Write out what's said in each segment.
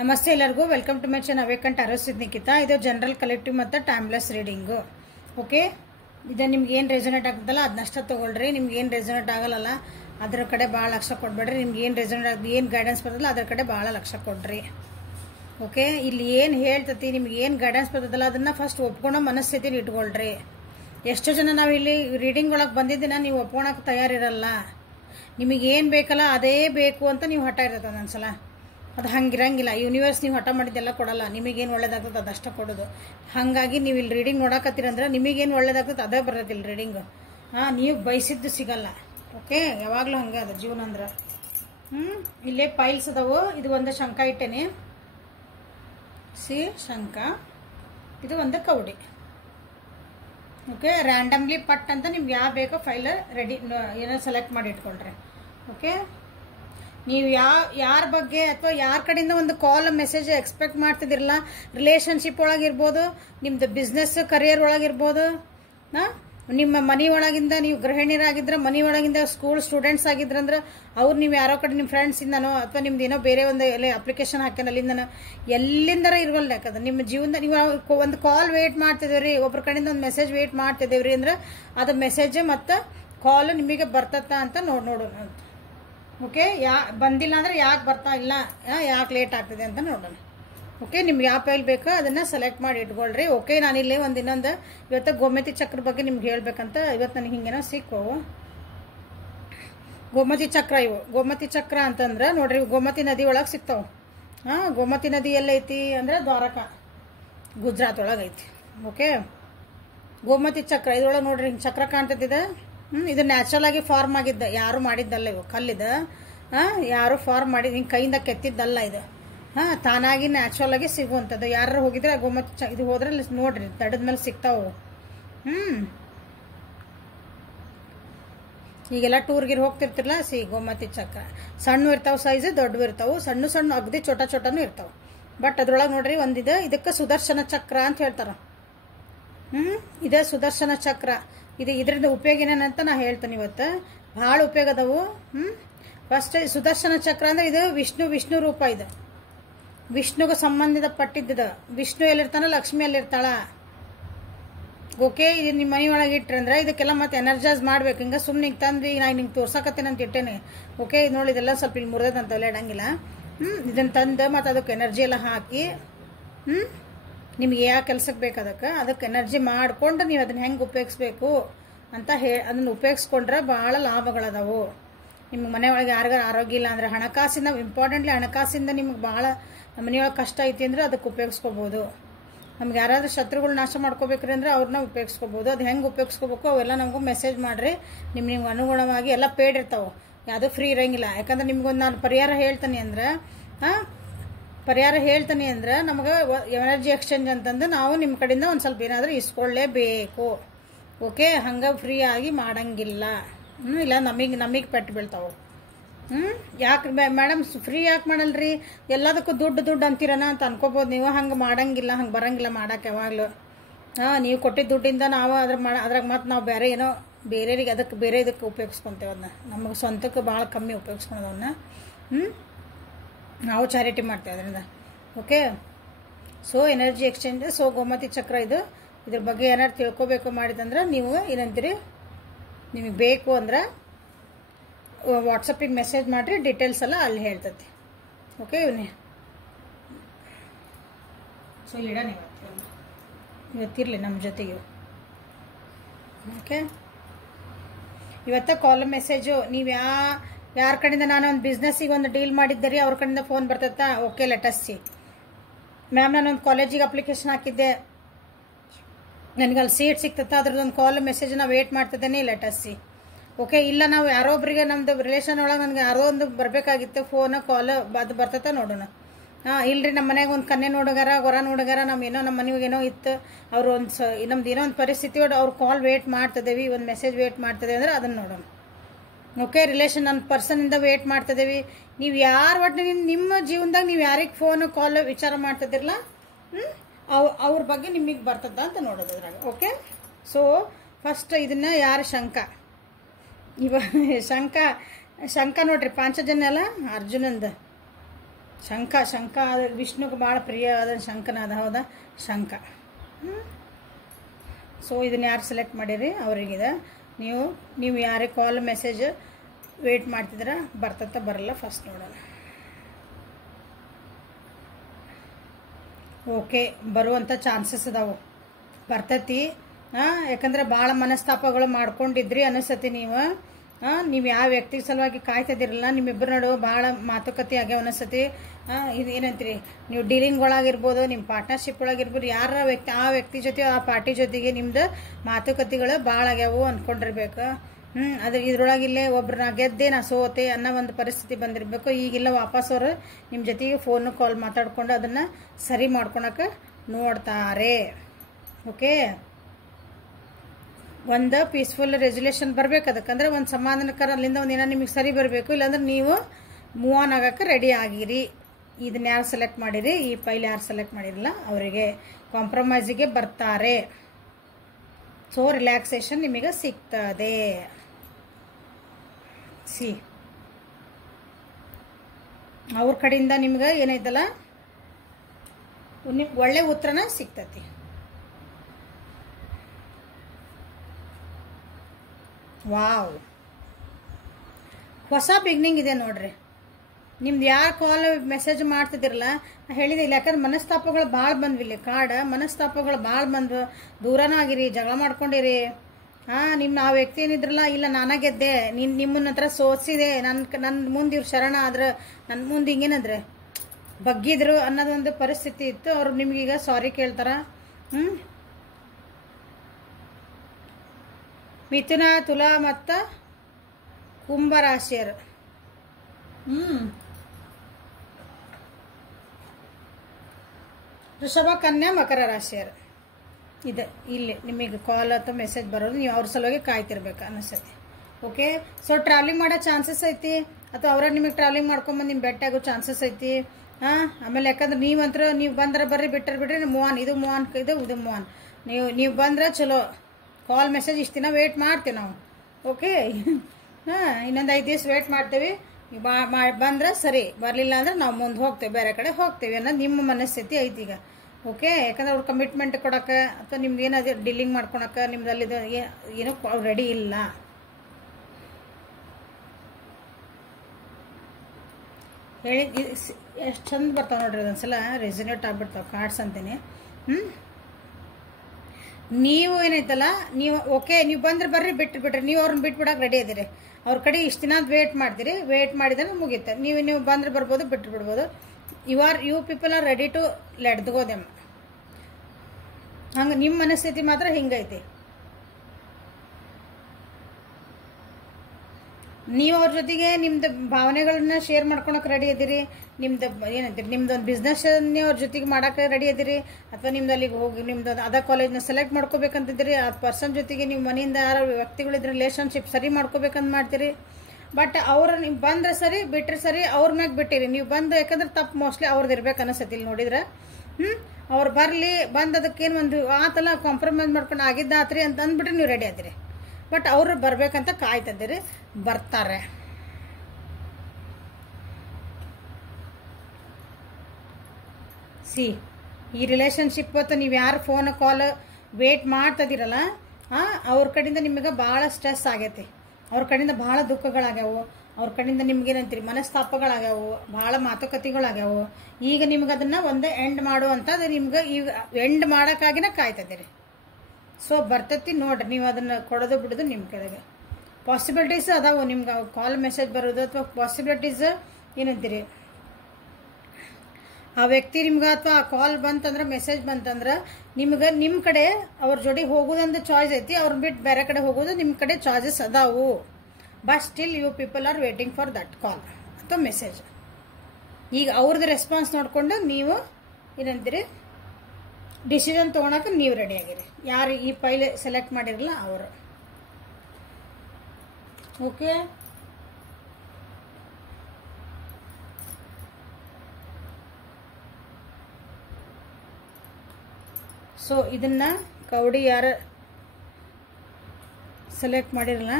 ನಮಸ್ತೆ ಎಲ್ಲರಿಗೂ welcome to my channel ಅವೇಕಂಟ್ ಅರಸಿದ್ ನಿಖಿತಾ. ಇದು ಜನರಲ್ ಕಲೆಕ್ಟಿವ್ ಮತ್ತು ಟೈಮ್ಲೆಸ್ ರೀಡಿಂಗು. ಓಕೆ, ಇದು ನಿಮ್ಗೆ ಏನು ರೆಸೊನೇಟ್ ಆಗ್ತದಲ್ಲ ಅದನ್ನಷ್ಟ ತೊಗೊಳ್ರಿ. ನಿಮ್ಗೆ ಏನು ರೆಸೊನೇಟ್ ಆಗಲ್ಲ ಅದ್ರ ಕಡೆ ಭಾಳ ಲಕ್ಷ ಕೊಡ್ಬೇಡ್ರಿ. ನಿಮ್ಗೆ ಏನು ರೆಸೊನೇಟ್ ಆಗ ಏನು ಗೈಡೆನ್ಸ್ ಬರ್ತದಲ್ಲ ಅದ್ರ ಕಡೆ ಭಾಳ ಲಕ್ಷ ಕೊಡ್ರಿ. ಓಕೆ, ಇಲ್ಲಿ ಏನು ಹೇಳ್ತತಿ ನಿಮ್ಗೆ ಏನು ಗೈಡೆನ್ಸ್ ಬರ್ತದಲ್ಲ ಅದನ್ನು ಫಸ್ಟ್ ಒಪ್ಕೊಳೋ ಮನಸ್ಥಿತಿಲಿ ಇಟ್ಕೊಳ್ರಿ. ಎಷ್ಟೋ ಜನ ನಾವು ಇಲ್ಲಿ ರೀಡಿಂಗ್ ಒಳಗೆ ಬಂದಿದ್ದೀನ ನೀವು ಒಪ್ಕೊಳಕ್ಕೆ ತಯಾರಿರಲ್ಲ. ನಿಮಗೇನು ಬೇಕಲ್ಲ ಅದೇ ಬೇಕು ಅಂತ ನೀವು ಹಠ ಇರ್ತದೆ ಒಂದೊಂದ್ಸಲ. ಅದು ಹಂಗಿರಂಗಿಲ್ಲ. ಯೂನಿವರ್ಸ್ ನೀವು ಹಠ ಮಾಡಿದ್ದೆಲ್ಲ ಕೊಡಲ್ಲ. ನಿಮಗೇನು ಒಳ್ಳೇದಾಗ್ತದೆ ಅದಷ್ಟ ಕೊಡೋದು. ಹಾಗಾಗಿ ನೀವು ಇಲ್ಲಿ ರೀಡಿಂಗ್ ನೋಡಕತ್ತೀರಂದ್ರೆ ನಿಮಗೇನು ಒಳ್ಳೇದಾಗ್ತದೆ ಅದೇ ಬರೋದಿಲ್ಲ ರೀಡಿಂಗು. ನೀವು ಬಯಸಿದ್ದು ಸಿಗಲ್ಲ. ಓಕೆ, ಯಾವಾಗಲೂ ಹಂಗೆ ಅದು ಜೀವನ ಅಂದ್ರೆ. ಇಲ್ಲೇ ಪೈಲ್ಸ್ ಅದಾವು. ಇದು ಒಂದು ಶಂಕ ಇಟ್ಟೇನೆ, ಶಂಕ. ಇದು ಒಂದು ಕೌಡಿ. ಓಕೆ, ರ್ಯಾಂಡಮ್ಲಿ ಪಟ್ ಅಂತ ನಿಮ್ಗೆ ಯಾವ ಬೇಕೋ ಫೈಲ್ ರೆಡಿ ಏನೋ ಸೆಲೆಕ್ಟ್ ಮಾಡಿ ಇಟ್ಕೊಳ್ರಿ. ಓಕೆ, ನೀವು ಯಾರ ಬಗ್ಗೆ ಅಥವಾ ಯಾರ ಕಡೆಯಿಂದ ಒಂದು ಕಾಲ್ ಮೆಸೇಜ್ ಎಕ್ಸ್ಪೆಕ್ಟ್ ಮಾಡ್ತಿದಿರಲ್ಲ, ರಿಲೇಶನ್ಶಿಪ್ ಒಳಗಿರ್ಬೋದು, ನಿಮ್ದು ಬಿಸ್ನೆಸ್ ಕರಿಯರ್ ಒಳಗಿರ್ಬೋದು, ನಿಮ್ಮ ಮನೆ ಒಳಗಿಂದ ನೀವು ಗೃಹಿಣಿಯರಾಗಿದ್ರೆ, ಮನೆ ಒಳಗಿಂದ ಸ್ಕೂಲ್ ಸ್ಟೂಡೆಂಟ್ಸ್ ಆಗಿದ್ರಂದ್ರೆ ಅವ್ರು ನೀವು ಯಾರೋ ಕಡೆ ನಿಮ್ಮ ಫ್ರೆಂಡ್ಸಿಂದನೋ ಅಥವಾ ನಿಮ್ದು ಏನೋ ಬೇರೆ ಒಂದು ಎಲ್ಲ ಅಪ್ಲಿಕೇಶನ್ ಹಾಕ್ಯಾನ ಅಲ್ಲಿಂದನೋ ಎಲ್ಲಿಂದರ ಇರವಲ್ಲ. ಯಾಕಂದ್ರೆ ನಿಮ್ಮ ಜೀವನದ ನೀವು ಒಂದು ಕಾಲ್ ವೇಟ್ ಮಾಡ್ತಿದ್ದೀವ್ರಿ, ಒಬ್ಬರ ಕಡೆಯಿಂದ ಒಂದು ಮೆಸೇಜ್ ವೇಟ್ ಮಾಡ್ತಿದ್ದೇವ್ರಿ ಅಂದ್ರೆ ಅದು ಮೆಸೇಜ್ ಮತ್ತು ಕಾಲ್ ನಿಮಗೆ ಬರ್ತತ್ತ ಅಂತ ನೋಡೋಣ. ಓಕೆ, ಬಂದಿಲ್ಲ ಅಂದ್ರೆ ಯಾಕೆ ಬರ್ತಾ ಇಲ್ಲ, ಯಾಕೆ ಲೇಟ್ ಆಗ್ತಿದೆ ಅಂತ ನೋಡೋಣ. ಓಕೆ, ನಿಮ್ಗೆ ಯಾವ ಫೈಲ್ ಬೇಕೋ ಅದನ್ನು ಸೆಲೆಕ್ಟ್ ಮಾಡಿ ಇಟ್ಕೊಳ್ರಿ. ಓಕೆ, ನಾನಿಲ್ಲಿ ಇನ್ನೊಂದು ಇವತ್ತು ಗೋಮತಿ ಚಕ್ರ ಬಗ್ಗೆ ನಿಮ್ಗೆ ಹೇಳ್ಬೇಕಂತ ಇವತ್ತು ನನಗೆ ಹಿಂಗೇನೋ ಸಿಕ್ಕವು ಗೋಮತಿ ಚಕ್ರ. ಇವು ಗೋಮತಿ ಚಕ್ರ ಅಂತಂದ್ರೆ ನೋಡ್ರಿ, ಗೋಮತಿ ನದಿ ಒಳಗೆ ಸಿಗ್ತಾವೆ. ಗೋಮತಿ ನದಿ ಎಲ್ಲೈತಿ ಅಂದ್ರೆ ದ್ವಾರಕಾ, ಗುಜರಾತ್ ಒಳಗೆ ಐತಿ. ಓಕೆ, ಗೋಮತಿ ಚಕ್ರ ಇದ್ರೊಳಗೆ ನೋಡ್ರಿ ಹಿಂಗೆ ಚಕ್ರ ಕಾಣ್ತದಿದೆ. ಇದು ನ್ಯಾಚುರಲ್ ಆಗಿ ಫಾರ್ಮ್ ಆಗಿದ್ದ, ಯಾರು ಮಾಡಿದ್ದಲ್ಲ. ಇವು ಕಲ್ಲಿದ, ಯಾರು ಫಾರ್ಮ್ ಮಾಡಿದ, ಹಿಂಗೆ ಕೈಯಿಂದ ಕೆತ್ತಿದ್ದಲ್ಲ ಇದು. ತಾನಾಗಿ ನ್ಯಾಚುರಲ್ ಆಗಿ ಸಿಗುವಂಥದ್ದು. ಯಾರು ಹೋಗಿದ್ರೆ ಗೋಮತಿ ಇದು ಹೋದ್ರೆ ನೋಡ್ರಿ ತಡದ ಮೇಲೆ ಸಿಗ್ತಾವು. ಈಗೆಲ್ಲ ಟೂರ್ಗಿರ್ ಹೋಗ್ತಿರ್ತಿರಲ್ಲ, ಗೋಮತಿ ಚಕ್ರ ಸಣ್ಣ ಇರ್ತಾವ, ಸೈಜ್ ದೊಡ್ಡವು ಇರ್ತಾವು, ಸಣ್ಣ ಸಣ್ಣ ಅಗದಿ ಚೋಟನೂ ಇರ್ತಾವ. ಬಟ್ ಅದ್ರೊಳಗೆ ನೋಡ್ರಿ ಒಂದಿದೆ, ಇದಕ್ಕೆ ಸುದರ್ಶನ ಚಕ್ರ ಅಂತ ಹೇಳ್ತಾರ. ಇದೇ ಸುದರ್ಶನ ಚಕ್ರ. ಇದರಿಂದ ಉಪಯೋಗ ಏನೇನಂತ ನಾ ಹೇಳ್ತೇನೆ ಇವತ್ತು. ಭಾಳ ಉಪಯೋಗ ಅದಾವು. ಫಸ್ಟ್ ಸುದರ್ಶನ ಚಕ್ರ ಅಂದ್ರೆ ಇದು ವಿಷ್ಣು ರೂಪ. ಇದು ವಿಷ್ಣುಗೆ ಸಂಬಂಧಿತ ಪಟ್ಟಿದ್ದ. ವಿಷ್ಣು ಎಲ್ಲಿರ್ತಾನ, ಲಕ್ಷ್ಮಿ ಎಲ್ಲಿರ್ತಾಳ. ಓಕೆ, ಇದು ನಿಮ್ಮ ಮನೆ ಒಳಗೆ ಇಟ್ರಂದ್ರೆ ಇದಕ್ಕೆಲ್ಲ ಮತ್ತೆ ಎನರ್ಜೈಸ್ ಮಾಡ್ಬೇಕು. ಹಿಂಗ ಸುಮ್ಮನೆ ತಂದು ಈಗ ನಾನು ನಿಂಗೆ ತೋರ್ಸಕತ್ತೇನೆ ಅಂತ ಇಟ್ಟೇನೆ. ಓಕೆ, ಇದು ನೋಡಿ ಇದೆಲ್ಲ ಸ್ವಲ್ಪ ಇಲ್ಲಿ ಮುರಿದಂತವೆಲ್ಲ ಇಡಂಗಿಲ್ಲ. ಇದನ್ನ ತಂದು ಮತ್ತೆ ಅದಕ್ಕೆ ಎನರ್ಜಿ ಎಲ್ಲ ಹಾಕಿ ನಿಮ್ಗೆ ಯಾವ ಕೆಲ್ಸಕ್ಕೆ ಬೇಕು ಅದಕ್ಕೆ ಎನರ್ಜಿ ಮಾಡಿಕೊಂಡು ನೀವು ಅದನ್ನ ಹೆಂಗೆ ಉಪಯೋಗಿಸ್ಬೇಕು ಅಂತ ಅದನ್ನು ಉಪಯೋಗಿಸ್ಕೊಂಡ್ರೆ ಭಾಳ ಲಾಭಗಳದಾವು. ನಿಮ್ಮ ಮನೆಯೊಳಗೆ ಯಾರಿಗಾರು ಆರೋಗ್ಯ ಇಲ್ಲ ಅಂದ್ರೆ ಹಣಕಾಸಿಂದ, ಇಂಪಾರ್ಟೆಂಟ್ಲಿ ಹಣಕಾಸಿಂದ ನಿಮ್ಗೆ ಭಾಳ ನಮ್ಮ ಮನೆಯೊಳಗೆ ಕಷ್ಟ ಐತಿ ಅಂದ್ರೆ ಅದಕ್ಕೆ ಉಪಯೋಗಿಸ್ಕೋಬೋದು. ನಮ್ಗೆ ಯಾರಾದ್ರೂ ಶತ್ರುಗಳು ನಾಶ ಮಾಡ್ಕೋಬೇಕ್ರಿ ಅಂದ್ರೆ ಅವ್ರನ್ನ ಉಪಯೋಗಿಸ್ಕೋಬೋದು. ಅದು ಹೆಂಗೆ ಉಪಯೋಗಿಸ್ಕೋಬೇಕು ಅವೆಲ್ಲ ನಮಗೂ ಮೆಸೇಜ್ ಮಾಡ್ರಿ. ನಿಮ್ಗೆ ಅನುಗುಣವಾಗಿ ಎಲ್ಲ ಪೇಡ್ ಇರ್ತಾವೆ, ಯಾವುದೂ ಫ್ರೀ ಇರಂಗಿಲ್ಲ. ಯಾಕಂದ್ರೆ ನಿಮ್ಗೊಂದು ನಾನು ಪರಿಹಾರ ಹೇಳ್ತೀನಿ ಅಂದ್ರೆ ನಮಗೆ ಎನರ್ಜಿ ಎಕ್ಸ್ಚೇಂಜ್ ಅಂತಂದು ನಾವು ನಿಮ್ಮ ಕಡೆಯಿಂದ ಒಂದು ಸ್ವಲ್ಪ ಏನಾದರೂ ಇಸ್ಕೊಳ್ಳೇಬೇಕು. ಓಕೆ, ಹಂಗೆ ಫ್ರೀ ಆಗಿ ಮಾಡಂಗಿಲ್ಲ. ಇಲ್ಲ ನಮಗೆ ಪೆಟ್ಟು ಬೀಳ್ತಾವೆ. ಯಾಕೆ ಮೇಡಮ್ ಫ್ರೀ ಯಾಕೆ ಮಾಡಲ್ರಿ, ಎಲ್ಲದಕ್ಕೂ ದುಡ್ಡು ಅಂತೀರನ ಅಂತ ಅನ್ಕೋಬೋದು ನೀವು. ಹಂಗೆ ಮಾಡಂಗಿಲ್ಲ, ಹಂಗೆ ಬರಂಗಿಲ್ಲ ಮಾಡಕ್ಕೆ ಯಾವಾಗಲೂ. ನೀವು ಕೊಟ್ಟಿದ್ದ ದುಡ್ಡಿಂದ ನಾವು ಅದ್ರಾಗ ಮತ್ತೆ ನಾವು ಬೇರೆ ಏನೋ ಬೇರೆಯವ್ರಿಗೆ ಬೇರೆ ಇದಕ್ಕೆ ಉಪಯೋಗಿಸ್ಕೊತೇವೆ. ಅದನ್ನ ನಮಗೆ ಸ್ವಂತಕ್ಕೆ ಭಾಳ ಕಮ್ಮಿ ಉಪಯೋಗಿಸ್ಕೊಳೋದನ್ನ. ನಾವು ಚಾರಿಟಿ ಮಾಡ್ತೇವೆ ಅದರಿಂದ. Okay, so energy exchange. So Gomti chakra ಇದ್ರ ಬಗ್ಗೆ ಏನಾದ್ರು ತಿಳ್ಕೊಬೇಕು ಮಾಡಿದಂದ್ರೆ ನೀವು ಏನಂತೀರಿ, ನಿಮಗೆ ಬೇಕು ಅಂದ್ರೆ ವಾಟ್ಸಪ್ಪಿಗೆ ಮೆಸೇಜ್ ಮಾಡಿರಿ, ಡೀಟೇಲ್ಸ್ ಎಲ್ಲ ಅಲ್ಲಿ ಹೇಳ್ತೈತಿ. ಓಕೆ, ಸೊ ಇಡೋಣ ಇವತ್ತಿರಲಿ ನಮ್ಮ ಜೊತೆಗೆ. ಓಕೆ, ಇವತ್ತ ಕಾಲ್ ಮೆಸೇಜು ನೀವು ಯಾರ ಕಡೆಯಿಂದ ನಾನು ಒಂದು ಬಿಸ್ನೆಸ್ಸಿಗೆ ಒಂದು ಡೀಲ್ ಮಾಡಿದ್ದೆ ಅವ್ರ ಕಡೆಯಿಂದ ಫೋನ್ ಬರ್ತೈತಾ. ಓಕೆ, ಲೆಟಸ್ಸಿ ಮ್ಯಾಮ್ ನಾನೊಂದು ಕಾಲೇಜಿಗೆ ಅಪ್ಲಿಕೇಶನ್ ಹಾಕಿದ್ದೆ, ನನಗೆ ಅಲ್ಲಿ ಸೀಟ್ ಸಿಗ್ತತ್ತ, ಅದ್ರದ್ದೊಂದು ಕಾಲ್ ಮೆಸೇಜನ್ನ ವೇಟ್ ಮಾಡ್ತಿದ್ದೇನೆ, ಲೆಟಸ್ಸಿ. ಓಕೆ, ಇಲ್ಲ ನಾವು ಯಾರೋ ಒಬ್ಬರಿಗೆ ನಮ್ದು ರಿಲೇಷನ್ ಒಳಗೆ ನನಗೆ ಯಾರೋ ಒಂದು ಬರಬೇಕಾಗಿತ್ತು, ಫೋನ್ ಕಾಲ್ ಅದು ಬರ್ತೈತ ನೋಡೋಣ. ಇಲ್ರಿ ನಮ್ಮ ಮನೆಯಾಗ ಒಂದು ಕನ್ನೆ ನೋಡಗಾರ ಹೊರ ನೋಡಗಾರ ಏನೋ ನಮ್ಮ ಮನೆಗೆ ಏನೋ ಇತ್ತು, ಅವ್ರು ನಮ್ದು ಏನೋ ಒಂದು ಪರಿಸ್ಥಿತಿ ಅವ್ರು ಕಾಲ್ ವೇಟ್ ಮಾಡ್ತಿದ್ದೇವೆ, ಒಂದು ಮೆಸೇಜ್ ವೇಟ್ ಮಾಡ್ತಿದ್ದೇವೆ ಅಂದ್ರೆ ಅದನ್ನು ನೋಡೋಣ. ಓಕೆ, ರಿಲೇಷನ್ ನನ್ನ ಪರ್ಸನಿಂದ ವೇಟ್ ಮಾಡ್ತಿದ್ದೇವೆ. ನೀವು ಯಾರು ಒಟ್ಟು ನಿಮ್ಮ ಜೀವನದಾಗ ನೀವು ಯಾರಿಗೆ ಫೋನ್ ಕಾಲ್ ವಿಚಾರ ಮಾಡ್ತಿದ್ದಿರಲ್ಲ ಅವ್ರ ಬಗ್ಗೆ ನಿಮಗೆ ಬರ್ತದ ಅಂತ ನೋಡೋದು ಅದ್ರಾಗ. ಓಕೆ, ಸೊ ಫಸ್ಟ್ ಇದನ್ನ ಯಾರು ಶಂಕ ಶಂಕ ನೋಡ್ರಿ ಪಾಂಚಜನ್ಯ ಅಲ್ಲ ಅರ್ಜುನಂದ. ಶಂಖ ಶಂಖ ವಿಷ್ಣುಗೆ ಭಾಳ ಪ್ರಿಯವಾದ ಶಂಖನಾದ ಹೌದಾ ಶಂಖ. ಸೊ ಇದನ್ನ ಯಾರು ಸೆಲೆಕ್ಟ್ ಮಾಡಿರಿ ಅವರಿಗಿದೆ. ನೀವು ಯಾರೇ ಕಾಲ್ ಮೆಸೇಜ್ ವೇಟ್ ಮಾಡ್ತಿದ್ರೆ ಬರ್ತತ್ತ ಬರಲ್ಲ ಫಸ್ಟ್ ನೋಡೋಣ. ಓಕೆ ಬರುವಂಥ ಚಾನ್ಸಸ್ ಅದಾವು, ಬರ್ತೈತಿ. ಯಾಕಂದ್ರೆ ಭಾಳ ಮನಸ್ತಾಪಗಳು ಮಾಡ್ಕೊಂಡಿದ್ರಿ ಅನಿಸ್ತತಿ. ನೀವು ಯಾವ ವ್ಯಕ್ತಿ ಸಲುವಾಗಿ ಕಾಯ್ತಿದಿರಲ್ಲ, ನಿಮ್ಮಿಬ್ಬರ ನಡುವೆ ಭಾಳ ಮಾತುಕತೆ ಆಗ್ಯಾವ ಅನಿಸ್ತತಿ. ಇದು ಏನಂತೀರಿ, ನೀವು ಡೀಲಿಂಗ್ ಒಳಗಿರ್ಬೋದು, ನಿಮ್ಮ ಪಾರ್ಟ್ನರ್ಶಿಪ್ ಒಳಗಿರ್ಬೋದು, ಯಾರ ವ್ಯಕ್ತಿ ಆ ವ್ಯಕ್ತಿ ಜೊತೆ ಆ ಪಾರ್ಟಿ ಜೊತೆಗೆ ನಿಮ್ದು ಮಾತುಕತೆಗಳು ಭಾಳ ಆಗ್ಯಾವು ಅಂದ್ಕೊಂಡಿರ್ಬೇಕು. ಅದ್ರ ಇದ್ರೊಳಗಿಲ್ಲೇ ಒಬ್ರನ್ನ ಗೆದ್ದೆ ನಾ ಸೋತೆ ಅನ್ನೋ ಒಂದು ಪರಿಸ್ಥಿತಿ ಬಂದಿರಬೇಕು. ಈಗಿಲ್ಲ ವಾಪಸ್ ಅವರು ನಿಮ್ಮ ಜೊತೆಗೆ ಫೋನ್ ಕಾಲ್ ಮಾತಾಡ್ಕೊಂಡು ಅದನ್ನು ಸರಿ ಮಾಡ್ಕೊಳಕ್ಕೆ ನೋಡ್ತಾರೆ. ಓಕೆ, ಒಂದು ಪೀಸ್ಫುಲ್ ರೆಸಲ್ಯೂಷನ್ ಬರ್ಬೇಕು. ಅದಕ್ಕಂದ್ರೆ ಒಂದು ಸಮಾಧಾನಕರ ಅಲ್ಲಿಂದ ಒಂದಿನ ನಿಮಗೆ ಸರಿ ಬರಬೇಕು. ಇಲ್ಲಾಂದ್ರೆ ನೀವು ಮೂವ್ ಆನ್ ಆಗಕ್ಕೆ ರೆಡಿ ಆಗಿರಿ. ಇದನ್ನ ಯಾರು ಸೆಲೆಕ್ಟ್ ಮಾಡಿರಿ, ಈ ಫೈಲ್ ಯಾರು ಸೆಲೆಕ್ಟ್ ಮಾಡಿರಲ್ಲ ಅವರಿಗೆ ಕಾಂಪ್ರಮೈಸಿಗೆ ಬರ್ತಾರೆ. ಸೊ ರಿಲ್ಯಾಕ್ಸೇಷನ್ ನಿಮಗೆ ಸಿಗ್ತದೆ. ಅವ್ರ ಕಡೆಯಿಂದ ನಿಮ್ಗೆ ಏನೈತಲ್ಲ ಒಳ್ಳೆ ಉತ್ತರನ ಸಿಗ್ತತಿ. ವಾವ್, ಹೊಸ ಬಿಗ್ನಿಂಗ್ ಇದೆ ನೋಡ್ರಿ. ನಿಮ್ದು ಯಾರು ಕಾಲ್ ಮೆಸೇಜ್ ಮಾಡ್ತಿದಿರಲ್ಲ ಹೇಳಿದೆ ಇಲ್ಲ, ಯಾಕಂದ್ರೆ ಮನಸ್ತಾಪಗಳು ಭಾಳ ಬಂದ್ವಿ ಇಲ್ಲಿ. ಮನಸ್ತಾಪಗಳು ಭಾಳ ಬಂದ್ವು. ದೂರನೂ ಆಗಿರಿ, ಜಗಳ ಮಾಡ್ಕೊಂಡಿರಿ. ನಿಮ್ಮ ಆ ವ್ಯಕ್ತಿ ಏನಿದ್ರಲ್ಲ, ಇಲ್ಲ ನಾನ ಗೆದ್ದೆ, ನಿಮ್ಮನ್ನ ಹತ್ರ ಸೋಸಿದೆ, ನನ್ನ ಮುಂದೆ ಇವ್ರು ಶರಣ ಆದ್ರೆ ನನ್ನ ಮುಂದೆ ಹಿಂಗೇನಂದ್ರೆ ಬಗ್ಗಿದ್ರು ಅನ್ನೋದೊಂದು ಪರಿಸ್ಥಿತಿ ಇತ್ತು. ಅವ್ರು ನಿಮ್ಗೀಗ ಸಾರಿ ಕೇಳ್ತಾರ. ಮಿಥುನ, ತುಲಾ ಮತ್ತು ಕುಂಭ ರಾಶಿಯರು. ವೃಷಭ, ಕನ್ಯಾ, ಮಕರ ರಾಶಿಯರು ಇದೆ. ಇಲ್ಲಿ ನಿಮಗೆ ಕಾಲ್ ಅಥವಾ ಮೆಸೇಜ್ ಬರೋದು, ನೀವು ಅವ್ರ ಸಲುವಾಗಿ ಕಾಯ್ತಿರ್ಬೇಕು ಅನಿಸ್ತೈತಿ. ಓಕೆ, ಸೊ ಟ್ರಾವೆಲಿಂಗ್ ಮಾಡೋ ಚಾನ್ಸಸ್ ಐತಿ, ಅಥವಾ ಅವರ ನಿಮಗೆ ಟ್ರಾವೆಲಿಂಗ್ ಮಾಡ್ಕೊಂಬಂದು ನಿಮ್ಮ ಬೆಟ್ಟ ಆಗೋ ಚಾನ್ಸಸ್ ಐತಿ. ಆಮೇಲೆ ಯಾಕಂದ್ರೆ ನೀವು ಬಂದ್ರೆ ಬರ್ರಿ, ಬಿಟ್ರಿ ಮೂವ್ ಆನ್. ಇದು ಮೂವ್ ಆನ್, ಇದು ಮೂವ್ ಆನ್. ನೀವು ಬಂದ್ರೆ ಚಲೋ. ಕಾಲ್ ಮೆಸೇಜ್ ಇಷ್ಟು ದಿನ ವೇಟ್ ಮಾಡ್ತೀವಿ ನಾವು. ಓಕೆ, ಇನ್ನೊಂದು 5 ದಿವಸ ವೇಟ್ ಮಾಡ್ತೀವಿ. ಬಂದ್ರೆ ಸರಿ, ಬರಲಿಲ್ಲ ಅಂದ್ರೆ ನಾವು ಮುಂದೆ ಹೋಗ್ತೇವೆ, ಬೇರೆ ಕಡೆ ಹೋಗ್ತೇವೆ ಅನ್ನೋದು ನಿಮ್ಮ ಮನಸ್ಥಿತಿ ಐತಿ ಈಗ. ಓಕೆ, ಯಾಕಂದ್ರೆ ಅವ್ರು ಕಮಿಟ್ಮೆಂಟ್ ಕೊಡೋಕೆ ಅಥವಾ ನಿಮ್ದು ಏನಾದ್ರು ಡೀಲಿಂಗ್ ಮಾಡ್ಕೊಳಕ್ಕೆ ನಿಮ್ದಲ್ಲಿ ಏನೋ ಅವ್ರು ರೆಡಿ ಇಲ್ಲ. ಹೇಳಿ ಎಷ್ಟು ಚಂದ ಬರ್ತಾವೆ ನೋಡ್ರಿ. ಅದೊಂದ್ಸಲ ರೆಸಿನೇಟ್ ಆಗ್ಬಿಡ್ತಾವೆ ಕಾರ್ಡ್ಸ್ ಅಂತೀನಿ. ನೀವು ಏನೈತಲ್ಲ, ನೀವು ಓಕೆ ನೀವು ಬಂದ್ರೆ ಬರ್ರಿ, ಬಿಟ್ರಿ ನೀವು ಅವ್ರನ್ನ ಬಿಟ್ಬಿಡಕ್ಕೆ ರೆಡಿ ಇದೀರಿ. ಅವ್ರ ಕಡೆ ಇಷ್ಟು ದಿನ ವೇಟ್ ಮಾಡ್ತೀರಿ, ವೇಟ್ ಮಾಡಿದ್ರೆ ಮುಗೀತೆ. ನೀವು ಬಂದ್ರೆ ಬರ್ಬೋದು, ಬಿಟ್ಟು ಬಿಡ್ಬೋದು. You people are ready to let go them. ಹಂಗೆ ನಿಮ್ಮ ಮನಸ್ಥಿತಿ ಮಾತ್ರ ಹಿಂಗೈತಿ. ನೀವು ಅವ್ರ ಜೊತೆಗೆ ನಿಮ್ದು ಭಾವನೆಗಳನ್ನ ಶೇರ್ ಮಾಡ್ಕೊಳಕ್ ರೆಡಿ ಇದೀರಿ. ನಿಮ್ದು ಏನಂತೀರಿ, ನಿಮ್ದೊಂದು ಬಿಸ್ನೆಸ್ ಅವ್ರ ಜೊತೆಗೆ ಮಾಡಕ್ಕೆ ರೆಡಿ ಇದೀರಿ. ಅಥವಾ ನಿಮ್ದು ಅಲ್ಲಿಗೆ ಹೋಗಿ ನಿಮ್ದು ಅದ ಕಾಲೇಜ್ನ ಸೆಲೆಕ್ಟ್ ಮಾಡ್ಕೋಬೇಕಂತಿದ್ದೀರಿ. ಆ ಪರ್ಸನ್ ಜೊತೆಗೆ ನೀವು ಮನೆಯಿಂದ ಯಾರು ವ್ಯಕ್ತಿಗಳಿದ್ರೆ ರಿಲೇಶನ್ಶಿಪ್ ಸರಿ ಮಾಡ್ಕೋಬೇಕಂತ ಮಾಡ್ತೀರಿ. ಬಟ್ ಅವ್ರು ನೀವು ಬಂದ್ರೆ ಸರಿ, ಬಿಟ್ರೆ ಸರಿ, ಅವ್ರ ಮ್ಯಾಗ ಬಿಟ್ಟಿರಿ. ನೀವು ಬಂದು ಯಾಕಂದ್ರೆ ತಪ್ಪು ಮೋಸ್ಟ್ಲಿ ಅವ್ರದ್ದು ಇರ್ಬೇಕು ಅನಿಸ್ತತಿ ಇಲ್ಲಿ ನೋಡಿದ್ರೆ. ಅವ್ರು ಬರಲಿ, ಬಂದದಕ್ಕೇನು ಒಂದು ಆತಲ್ಲ ಕಾಂಪ್ರಮೈಸ್ ಮಾಡ್ಕೊಂಡು ಆಗಿದ್ದಾತ್ರಿ ಅಂತ ಅಂದ್ಬಿಟ್ರೆ ನೀವು ರೆಡಿ ಆದಿರಿ. ಬಟ್ ಅವ್ರು ಬರ್ಬೇಕಂತ ಕಾಯ್ತಿದ್ದೀರಿ, ಬರ್ತಾರೆ. ಈ ರಿಲೇಶನ್ಶಿಪ್ ಅಥವಾ ನೀವು ಯಾರು ಫೋನ್ ಕಾಲ್ ವೇಟ್ ಮಾಡ್ತದಿರಲ್ಲ, ಅವ್ರ ಕಡೆಯಿಂದ ನಿಮಗೆ ಭಾಳ ಸ್ಟ್ರೆಸ್ ಆಗೈತಿ. ಅವ್ರ ಕಡೆಯಿಂದ ಭಾಳ ದುಃಖಗಳಾಗ್ಯಾವು. ಅವ್ರ ಕಡೆಯಿಂದ ನಿಮ್ಗೇನಂತೀರಿ ಮನಸ್ತಾಪಗಳಾಗ್ಯಾವು, ಭಾಳ ಮಾತುಕತೆಗಳಾಗ್ಯಾವು. ಈಗ ನಿಮ್ಗೆ ಅದನ್ನ ಒಂದೇ ಎಂಡ್ ಮಾಡುವಂಥದ್ದು ನಿಮ್ಗೆ ಈಗ ಎಂಡ್ ಮಾಡೋಕ್ಕಾಗಿನ ಕಾಯ್ತಿದ್ದೀರಿ. ಸೊ ಬರ್ತೈತಿ ನೋಡ್ರಿ, ನೀವು ಅದನ್ನ ಕೊಡೋದು ಬಿಡೋದು ನಿಮ್ಮ ಕೆಳಗೆ. ಪಾಸಿಬಿಲಿಟೀಸ್ ಅದಾವು ನಿಮ್ಗೆ ಕಾಲ್ ಮೆಸೇಜ್ ಬರೋದು, ಅಥವಾ ಪಾಸಿಬಿಲಿಟೀಸ್ ಏನಂತೀರಿ ಆ ವ್ಯಕ್ತಿ ನಿಮ್ಗೆ, ಅಥವಾ ಆ ಕಾಲ್ ಬಂತಂದ್ರೆ ಮೆಸೇಜ್ ಬಂತಂದ್ರೆ ನಿಮ್ಗೆ ನಿಮ್ಮ ಕಡೆ ಅವ್ರ ಜೋಡಿ ಹೋಗೋದೊಂದು ಚಾಯ್ಸ್ ಐತಿ. ಅವ್ರನ್ನ ಬಿಟ್ಟು ಬೇರೆ ಕಡೆ ಹೋಗೋದು ನಿಮ್ಮ ಕಡೆ ಚಾಯ್ಸಸ್ ಅದಾವು. But still you people are waiting for that call ಅಥವಾ ಮೆಸೇಜ್. ಈಗ ಅವ್ರದ್ದು ರೆಸ್ಪಾನ್ಸ್ ನೋಡಿಕೊಂಡು ನೀವು ಏನಂತೀರಿ ಡಿಸಿಷನ್ ತೊಗೊಳಕ್ಕೆ ನೀವು ರೆಡಿ ಆಗಿರಿ. ಯಾರು ಈ ಫೈಲ್ ಸೆಲೆಕ್ಟ್ ಮಾಡಿರಲ್ಲ ಅವರು. ಓಕೆ, ಸೊ ಇದನ್ನ ಕವಡಿ ಯಾರು ಸೆಲೆಕ್ಟ್ ಮಾಡಿರಲ್ಲ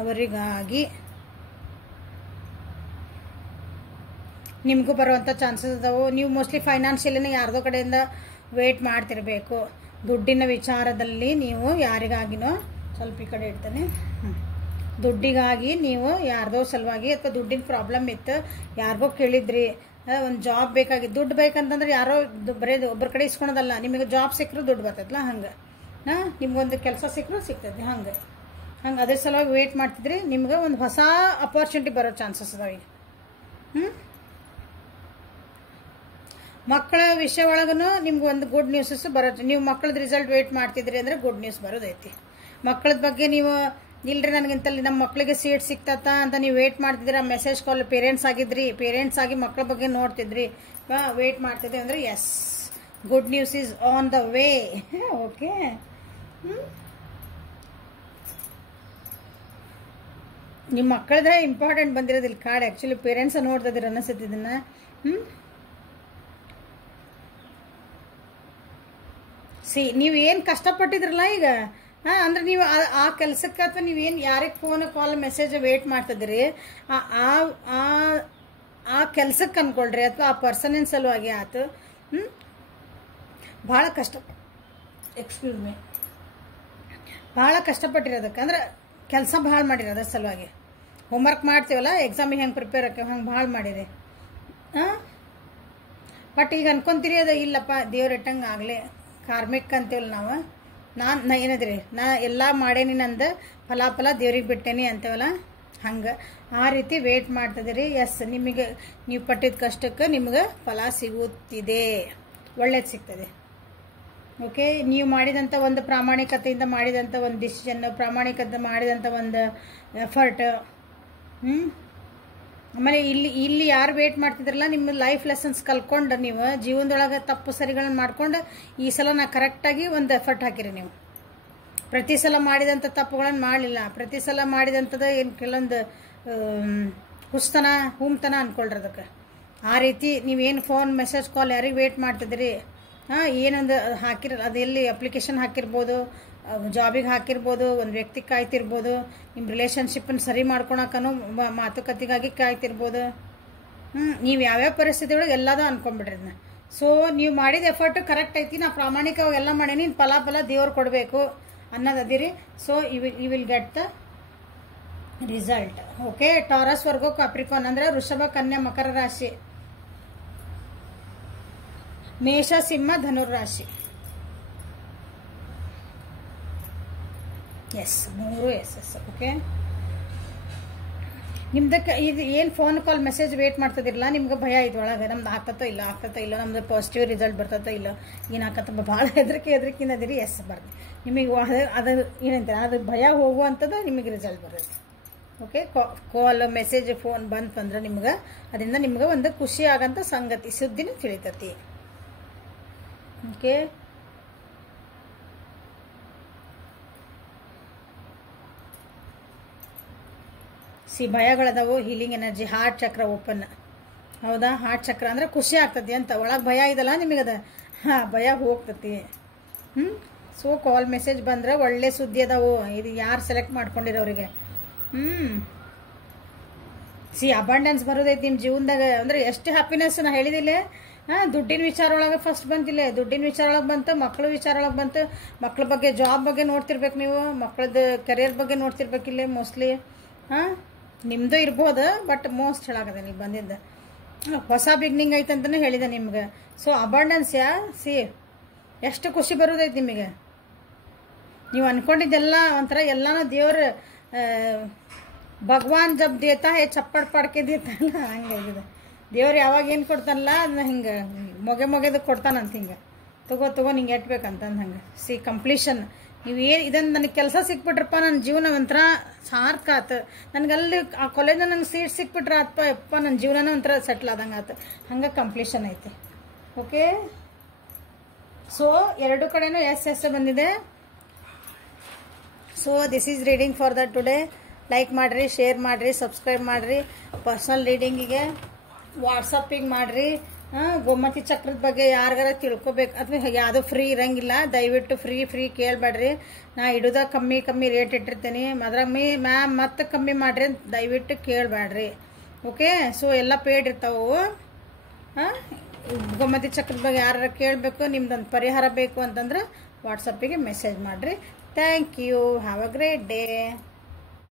ಅವರಿಗಾಗಿ ನಿಮಗೂ ಬರುವಂಥ ಚಾನ್ಸಸ್ ಅದಾವು. ನೀವು ಮೋಸ್ಟ್ಲಿ ಫೈನಾನ್ಷಿಯಲಿನ ಯಾರ್ದೋ ಕಡೆಯಿಂದ ವೇಟ್ ಮಾಡ್ತಿರ್ಬೇಕು. ದುಡ್ಡಿನ ವಿಚಾರದಲ್ಲಿ ನೀವು ಯಾರಿಗಾಗಿನೋ ಸ್ವಲ್ಪ ಈ ಕಡೆ ಇಡ್ತಾನೆ, ದುಡ್ಡಿಗಾಗಿ ನೀವು ಯಾರ್ದೋ ಸಲುವಾಗಿ ಅಥವಾ ದುಡ್ಡಿನ ಪ್ರಾಬ್ಲಮ್ ಇತ್ತು, ಯಾರಿಗೋ ಕೇಳಿದ್ರಿ ಒಂದು ಜಾಬ್ ಬೇಕಾಗಿತ್ತು, ದುಡ್ಡು ಬೇಕಂತಂದ್ರೆ ಯಾರೋ ಬರೀ ಒಬ್ಬರ ಕಡೆ ಇಸ್ಕೊಳೋದಲ್ಲ, ನಿಮಗೆ ಜಾಬ್ ಸಿಕ್ಕರೂ ದುಡ್ಡು ಬರ್ತೈತಲ್ಲ ಹಂಗೆ, ನಿಮ್ಗೊಂದು ಕೆಲಸ ಸಿಕ್ಕರೂ ಸಿಗ್ತೈತಿ ಹಂಗೆ ಅದ್ರ ಸಲುವಾಗಿ ವೇಟ್ ಮಾಡ್ತಿದ್ರಿ. ನಿಮ್ಗೆ ಒಂದು ಹೊಸ ಅಪಾರ್ಚುನಿಟಿ ಬರೋ ಚಾನ್ಸಸ್ ಅದಾವ ಈಗ. ಮಕ್ಕಳ ವಿಷಯ ಒಳಗೂ ನಿಮ್ಗೆ ಒಂದು ಗುಡ್ ನ್ಯೂಸಸ್ ಬರುತ್ತೆ. ನೀವು ಮಕ್ಕಳದ ರಿಸಲ್ಟ್ ವೇಟ್ ಮಾಡ್ತಿದ್ರಿ ಅಂದ್ರೆ ಗುಡ್ ನ್ಯೂಸ್ ಬರೋದೈತಿ. ಮಕ್ಕಳದ ಬಗ್ಗೆ ನೀವು ಇಲ್ರಿ ನನಗಿಂತಲ್ಲಿ ನಮ್ಮ ಮಕ್ಕಳಿಗೆ ಸೀಟ್ ಸಿಕ್ತತ್ತ ಅಂತ ನೀವು ವೇಟ್ ಮಾಡ್ತಿದ್ರಿ, ಮೆಸೇಜ್ ಕಾಲ್ ಪೇರೆಂಟ್ಸ್ ಆಗಿದ್ರಿ, ಪೇರೆಂಟ್ಸ್ ಆಗಿ ಮಕ್ಕಳ ಬಗ್ಗೆ ನೋಡ್ತಿದ್ರಿ, ವೇಟ್ ಮಾಡ್ತಿದ್ರಿ ಅಂದ್ರೆ yes, good news is on the way. Okay, ನಿಮ್ಮ ಮಕ್ಕಳದ ಇಂಪಾರ್ಟೆಂಟ್ ಬಂದಿರೋದಿಲ್ಲ ಕಾರ್ಡ್. ಆ್ಯಕ್ಚುಲಿ ಪೇರೆಂಟ್ಸ್ ನೋಡ್ತಿದ್ದೀರ ಅನಿಸುತ್ತೆ ಇದನ್ನ. ನೀವು ಏನು ಕಷ್ಟಪಟ್ಟಿದ್ರಲ್ಲ ಈಗ, ಅಂದ್ರೆ ನೀವು ಆ ಕೆಲಸಕ್ಕೆ ಅಥವಾ ನೀವೇನು ಯಾರಿಗೆ ಫೋನ್ ಕಾಲ್ ಮೆಸೇಜ್ ವೇಟ್ ಮಾಡ್ತಿದ್ರಿ, ಆ ಕೆಲಸಕ್ಕೆ ಅನ್ಕೊಳ್ರಿ ಅಥವಾ ಆ ಪರ್ಸನಿನ ಸಲುವಾಗಿ ಆತು. ಭಾಳ ಭಾಳ ಕಷ್ಟಪಟ್ಟಿರೋದಕ್ಕೆ ಅಂದ್ರೆ ಕೆಲಸ ಭಾಳ ಮಾಡಿರೋದ್ರ ಸಲುವಾಗಿ. ಹೋಮ್ವರ್ಕ್ ಮಾಡ್ತೀವಲ್ಲ ಎಕ್ಸಾಮಿಗೆ ಹೆಂಗೆ ಪ್ರಿಪೇರ್ ಆಗಿ ಹಂಗೆ ಭಾಳ ಮಾಡಿರಿ. ಬಟ್ ಈಗ ಅನ್ಕೊಂತೀರಿ ಅದು ಇಲ್ಲಪ್ಪ ದೇವ್ರ ಇಟ್ಟಂಗೆ ಆಗಲಿ ಕಾರ್ಮಿಕ ಅಂತೀವಲ್ಲ ನಾವು, ನಾ ಏನದ್ರಿ ನಾ ಎಲ್ಲ ಮಾಡೇನಿ, ನಂದು ಫಲಾಫಲ ದೇವ್ರಿಗೆ ಬಿಟ್ಟೇನಿ ಅಂತೇವಲ್ಲ ಹಂಗೆ ಆ ರೀತಿ ವೇಟ್ ಮಾಡ್ತಿದ್ದೀರಿ. ಎಸ್, ನಿಮಗೆ ನೀವು ಪಟ್ಟಿದ ಕಷ್ಟಕ್ಕೆ ನಿಮ್ಗೆ ಫಲ ಸಿಗುತ್ತಿದೆ, ಒಳ್ಳೇದು ಸಿಗ್ತದೆ. ಓಕೆ, ನೀವು ಮಾಡಿದಂಥ ಒಂದು ಪ್ರಾಮಾಣಿಕತೆಯಿಂದ ಮಾಡಿದಂಥ ಒಂದು ಡಿಸಿಷನ್, ಪ್ರಾಮಾಣಿಕತೆ ಮಾಡಿದಂಥ ಒಂದು ಎಫರ್ಟ್. ಆಮೇಲೆ ಇಲ್ಲಿ ಯಾರು ವೇಟ್ ಮಾಡ್ತಿದ್ರಲ್ಲ, ನಿಮ್ಮ ಲೈಫ್ ಲೆಸನ್ಸ್ ಕಲ್ಕೊಂಡು ನೀವು ಜೀವನದೊಳಗೆ ತಪ್ಪು ಸರಿಗಳನ್ನ ಮಾಡ್ಕೊಂಡು ಈ ಸಲ ನಾ ಕರೆಕ್ಟಾಗಿ ಒಂದು ಎಫರ್ಟ್ ಹಾಕಿರಿ. ನೀವು ಪ್ರತಿ ಸಲ ಮಾಡಿದಂಥ ತಪ್ಪುಗಳನ್ನು ಮಾಡಲಿಲ್ಲ, ಪ್ರತಿ ಸಲ ಮಾಡಿದಂಥದ್ದು ಏನು ಕೆಲವೊಂದು ಹುಮ್ತನ ಅನ್ಕೊಳ್ರಿ ಅದಕ್ಕೆ. ಆ ರೀತಿ ನೀವೇನು ಫೋನ್ ಮೆಸೇಜ್ ಕಾಲ್ ಯಾರಿಗೆ ವೇಟ್ ಮಾಡ್ತಿದ್ರಿ, ಏನೊಂದು ಹಾಕಿರಲ್ಲ, ಅದು ಎಲ್ಲಿ ಅಪ್ಲಿಕೇಶನ್ ಹಾಕಿರ್ಬೋದು, ಜಾಬಿಗೆ ಹಾಕಿರ್ಬೋದು, ಒಂದು ವ್ಯಕ್ತಿ ಕಾಯ್ತಿರ್ಬೋದು, ನಿಮ್ಮ ರಿಲೇಷನ್ಶಿಪ್ಪನ್ನು ಸರಿ ಮಾಡ್ಕೊಳಕನು ಮಾತುಕತೆಗಾಗಿ ಕಾಯ್ತಿರ್ಬೋದು. ನೀವು ಯಾವ್ಯಾವ ಪರಿಸ್ಥಿತಿ ಒಳಗೆ ಎಲ್ಲದೂ ಅನ್ಕೊಂಡ್ಬಿಡ್ರಿ ಅದನ್ನ. ಸೊ ನೀವು ಮಾಡಿದ ಎಫರ್ಟ್ ಕರೆಕ್ಟ್ ಐತಿ, ನಾ ಪ್ರಾಮಾಣಿಕವಾಗಿ ಎಲ್ಲ ಮಾಡೀನಿ, ಫಲ ದೇವ್ರು ಕೊಡಬೇಕು ಅನ್ನೋದು ಅದಿರಿ. So you will get the result. Okay, Taurus Virgo Capricorn ಅಂದ್ರೆ ವೃಷಭ, ಕನ್ಯಾ, ಮಕರ ರಾಶಿ, ಮೇಷ, ಸಿಂಹ, ಧನುರ್ ರಾಶಿ. S, 3 S. ಓಕೆ, ನಿಮ್ದಕ್ಕೆ ಇದು ಏನು ಫೋನ್ ಕಾಲ್ ಮೆಸೇಜ್ ವೇಟ್ ಮಾಡ್ತಿದಿರಲ್ಲ, ನಿಮ್ಗೆ ಭಯ ಇದ್ರೊಳಗೆ ನಮ್ದು ಆಗ್ತತೋ ಇಲ್ಲ, ನಮ್ದು ಪಾಸಿಟಿವ್ ರಿಸಲ್ಟ್ ಬರ್ತತೋ ಇಲ್ಲ, ಏನಾಗತ್ತಪ್ಪ ಭಾಳ ಹೆದರಿಕೆಯಿಂದ ಅದಿರಿ. ಎಸ್, ಬರ್ರಿ, ನಿಮಗೆ ಅದು ಏನಂತಾರೆ ಅದು ಭಯ ಹೋಗುವಂಥದ್ದು ನಿಮಗೆ ರಿಸಲ್ಟ್ ಬರುತ್ತೆ. ಓಕೆ, ಕಾಲ್ ಮೆಸೇಜ್ ಫೋನ್ ಬಂತಂದ್ರೆ ನಿಮ್ಗೆ ಅದರಿಂದ ನಿಮ್ಗೆ ಒಂದು ಖುಷಿ ಆಗಂತ ಸಂಗತಿ ಸುದ್ದಿನ ತಿಳಿತತಿ. ಓಕೆ, ಭಯಗಳದಾವು. ಹೀಲಿಂಗ್ ಎನರ್ಜಿ, ಹಾರ್ಟ್ ಚಕ್ರ ಓಪನ್. ಹೌದಾ, ಹಾರ್ಟ್ ಚಕ್ರ ಅಂದ್ರೆ ಖುಷಿ ಆಗ್ತತಿ ಅಂತ. ಒಳಗೆ ಭಯ ಇದಲ್ಲ ನಿಮಗದ, ಭಯ ಹೋಗ್ತತಿ. ಸೊ ಕಾಲ್ ಮೆಸೇಜ್ ಬಂದ್ರೆ ಒಳ್ಳೆ ಸುದ್ದಿ ಅದಾವು. ಇದು ಯಾರು ಸೆಲೆಕ್ಟ್ ಮಾಡ್ಕೊಂಡಿರೋರಿಗೆ. ಅಬಂಡೆನ್ಸ್ ಬರೋದೈತಿ ನಿಮ್ಮ ಜೀವನದಾಗ. ಅಂದ್ರೆ ಎಷ್ಟು ಹ್ಯಾಪಿನೆಸ್ ನಾ ಹೇಳಿದಿಲ್ಲ. ದುಡ್ಡಿನ ವಿಚಾರ ಒಳಗೆ ಫಸ್ಟ್ ಬಂತಿಲ್ಲ, ದುಡ್ಡಿನ ವಿಚಾರ ಒಳಗೆ ಬಂತು, ಮಕ್ಕಳ ವಿಚಾರ ಒಳಗೆ ಬಂತು. ಮಕ್ಕಳ ಬಗ್ಗೆ, ಜಾಬ್ ಬಗ್ಗೆ ನೋಡ್ತಿರ್ಬೇಕು ನೀವು, ಮಕ್ಕಳದ್ದು ಕೆರಿಯರ್ ಬಗ್ಗೆ ನೋಡ್ತಿರ್ಬೇಕಿಲ್ಲ ಮೋಸ್ಟ್ಲಿ. ನಿಮ್ಮದು ಇರ್ಬೋದು, ಬಟ್ ಮೋಸ್ಟ್ ಹೇಳಾಗದೆ ನೀವು ಬಂದಿದ್ದ ಹೊಸ ಬಿಗ್ನಿಂಗ್ ಐತೆ ಅಂತಲೇ ಹೇಳಿದೆ ನಿಮ್ಗೆ. ಸೊ ಅಬಂಡೆನ್ಸ್ ಎಷ್ಟು ಖುಷಿ ಬರೋದೈತಿ ನಿಮಗೆ. ನೀವು ಅನ್ಕೊಂಡಿದ್ದೆಲ್ಲ ಒಂಥರ ಎಲ್ಲಾನು ದೇವ್ರ ಭಗವಾನ್ ಜಬ್ ದೇತಾ ಹೇ ಚಪ್ಪಡ್ ಪಡ್ಕೆ ದೇತಾನ ಹಂಗಾಗಿದೆ. ದೇವ್ರು ಯಾವಾಗ ಏನು ಕೊಡ್ತಾನಲ್ಲ ಅದನ್ನ ಹಿಂಗೆ ಮೊಗೆದು ಕೊಡ್ತಾನಂತ. ಹಿಂಗೆ ತಗೋ ನಿಂಗೆ ಎಟ್ಬೇಕಂತಂದು ಹಂಗೆ ಕಂಪ್ಲೀಷನ್. ನೀವು ಏನು ಇದನ್ನು ನನಗೆ ಕೆಲಸ ಸಿಕ್ಬಿಟ್ರಪ್ಪ, ನನ್ನ ಜೀವನ ಒಂಥರ ಸಾರ್ಥ ಆತು, ನನಗಲ್ಲಿ ಆ ಕಾಲೇಜ್ನ ನಂಗೆ ಸೀಟ್ ಸಿಕ್ಬಿಟ್ರೆ ಅಪ್ಪ ನನ್ನ ಜೀವನನ ಒಂಥರ ಸೆಟ್ಲ್ ಆದಂಗೆ ಆತು. ಹಂಗೆ ಕಂಪ್ಲೀಷನ್ ಐತೆ. ಓಕೆ, ಸೊ ಎರಡು ಕಡೆನೂ ಎಸ್ ಬಂದಿದೆ. So this is reading for the today. Like ಮಾಡಿರಿ, ಶೇರ್ ಮಾಡಿರಿ, ಸಬ್ಸ್ಕ್ರೈಬ್ ಮಾಡಿರಿ. ಪರ್ಸನಲ್ ರೀಡಿಂಗಿಗೆ ವಾಟ್ಸಪ್ಪಿಗೆ ಮಾಡಿರಿ. ಗೋಮತಿ ಚಕ್ರದ ಬಗ್ಗೆ ಯಾರಿಗಾರ ತಿಳ್ಕೊಬೇಕು ಅಥವಾ ಯಾವುದೂ ಫ್ರೀ ಇರಂಗಿಲ್ಲ, ದಯವಿಟ್ಟು ಫ್ರೀ ಕೇಳಬೇಡ್ರಿ. ನಾ ಇಡೋದ ಕಮ್ಮಿ ರೇಟ್ ಇಟ್ಟಿರ್ತೀನಿ, ಅದ್ರಾಗ ಮ್ಯಾಮ್ ಮತ್ತೆ ಕಮ್ಮಿ ಮಾಡಿರಿ ಅಂತ ದಯವಿಟ್ಟು ಕೇಳಬೇಡ್ರಿ. ಓಕೆ, ಸೊ ಎಲ್ಲ ಪೇಡ್ ಇರ್ತಾವು. ಗೋಮತಿ ಚಕ್ರದ ಬಗ್ಗೆ ಯಾರು ಕೇಳಬೇಕು, ನಿಮ್ದೊಂದು ಪರಿಹಾರ ಬೇಕು ಅಂತಂದ್ರೆ ವಾಟ್ಸಪ್ಪಿಗೆ ಮೆಸೇಜ್ ಮಾಡಿರಿ. Thank you. Have a great day.